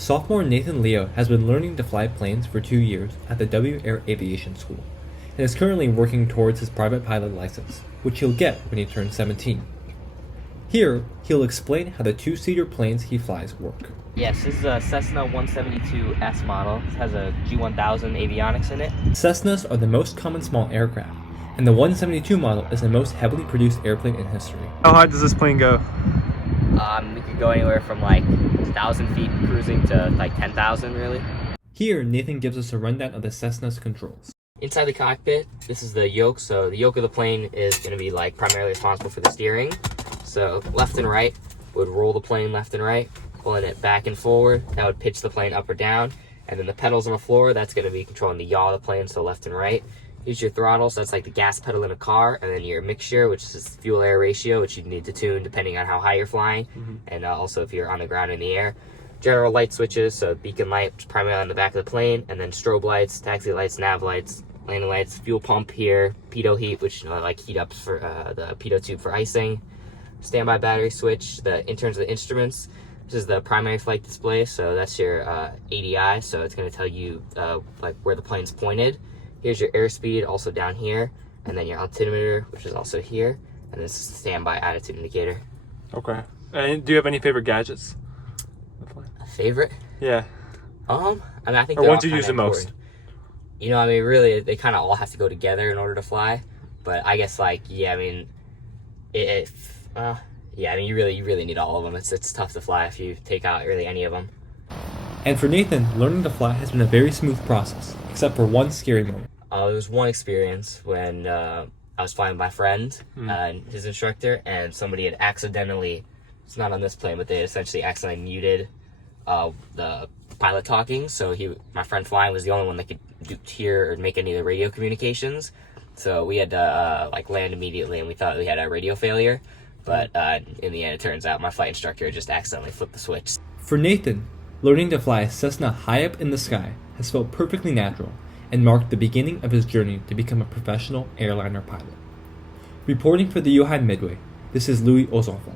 Sophomore Nathan Lio has been learning to fly planes for 2 years at the WAir Aviation school and is currently working towards his private pilot license, which he'll get when he turns 17. Here, he'll explain how the two-seater planes he flies work. Yes, this is a Cessna 172S model. It has a G1000 avionics in it. Cessnas are the most common small aircraft, and the 172 model is the most heavily produced airplane in history. How high does this plane go? We could go anywhere from like 1,000 feet cruising to like 10,000 really. Here, Nathan gives us a rundown of the Cessna's controls. Inside the cockpit, this is the yoke. So the yoke of the plane is going to be like primarily responsible for the steering. So left and right would roll the plane left and right, pulling it back and forward. That would pitch the plane up or down. And then the pedals on the floor, that's going to be controlling the yaw of the plane, so left and right. Here's your throttle, so that's like the gas pedal in a car, and then your mixture, which is fuel-air ratio, which you need to tune depending on how high you're flying, and also if you're on the ground or in the air. General light switches, so beacon light, which is primarily on the back of the plane, and then strobe lights, taxi lights, nav lights, landing lights, fuel pump here, pitot heat, which like heat ups for the pitot tube for icing, standby battery switch. In terms of the instruments, this is the primary flight display, so that's your ADI, so it's going to tell you like where the plane's pointed. Here's your airspeed, also down here, and then your altimeter, which is also here, and this is the standby attitude indicator. Okay. And do you have any favorite gadgets? A favorite? Yeah. I mean, I think or they're ones all you use the kinda most. important. You know, I mean, really, they kind of all have to go together in order to fly. But I guess, like, yeah, I mean, yeah, I mean, you really need all of them. It's tough to fly if you take out really any of them. And for Nathan, learning to fly has been a very smooth process, except for one scary moment. There was one experience when I was flying with my friend and his instructor, and somebody had accidentally, it's not on this plane, but they had essentially accidentally muted the pilot talking. So my friend flying was the only one that could hear or make any of the radio communications. So we had to like land immediately, and we thought we had a radio failure. But in the end, it turns out my flight instructor just accidentally flipped the switch. For Nathan, learning to fly a Cessna high up in the sky has felt perfectly natural and marked the beginning of his journey to become a professional airliner pilot. Reporting for the Yohai Midway, this is Louis Ozonfon.